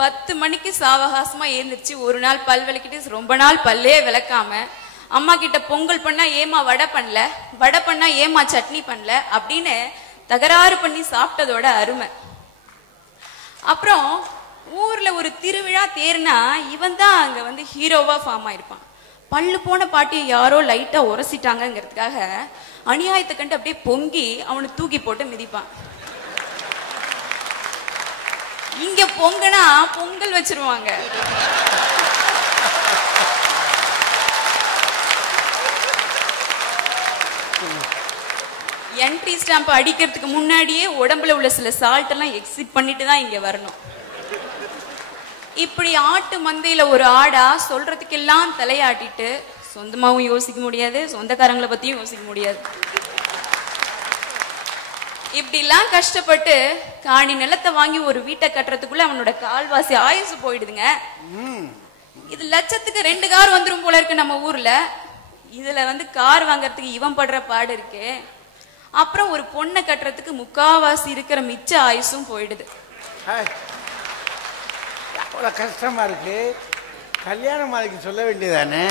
10 மணிக்கு சாவகாசமா எழுந்திரிச்சு ஒரு நாள் பல் விளக்கிட்டு ரொம்ப நாள் பல்லே விளக்காம அம்மா கிட்ட பொங்கல் பண்ணா ஏமா வடை பண்ணல, வடை பண்ணா ஏமா சட்னி பண்ணல அப்படின்னு தகராறு பண்ணி சாப்பிட்டதோட அருமை. அப்புறம் ஊர்ல ஒரு திருவிழா தேர்னா இவன் தான் அங்க வந்து ஹீரோவா ஃபார்ம் ஆயிருப்பான். பல்லு போன பாட்டியை யாரோ லைட்டா உரசிட்டாங்கிறதுக்காக அநியாயத்தை கண்டு அப்படியே பொங்கி அவனை தூக்கி போட்டு மிதிப்பான். இங்க பொங்கனா பொங்கல் வச்சிருவாங்க. என்ட்ரி ஸ்டாம்ப் அடிக்கிறதுக்கு முன்னாடியே உடம்புல உள்ள சில சால்ட் எல்லாம் எக்ஸிட் பண்ணிட்டு தான் இங்க வரணும். இப்படி ஆட்டு மந்தையில ஒரு ஆடா சொல்றதுக்கெல்லாம் தலையாட்டிட்டு சொந்தமாவும் யோசிக்க முடியாது, சொந்தக்காரங்களை பத்தியும் யோசிக்க முடியாது. இப்படி எல்லாம் கஷ்டப்பட்டு காணி நிலத்தை வாங்கி ஒரு வீட்டை கட்டுறதுக்குள்ள அவனோட கால்வாசி ஆயுசு போயிடுதுங்க. இது லட்சத்துக்கு 2 கார் வந்துரும் போல இருக்கு நம்ம ஊர்ல. இதுல வந்து கார் வாங்கறதுக்கு இவன் படுற பாடு இருக்கு. அப்புறம் ஒரு பொண்ணை கட்டுறதுக்கு முக்காவாசி இருக்கிற மிச்ச ஆயுசும் போயிடுது. அவ்வளவு கஷ்டமா இருக்கு. கல்யாணம் மாலைக்கு சொல்ல வேண்டியதானே.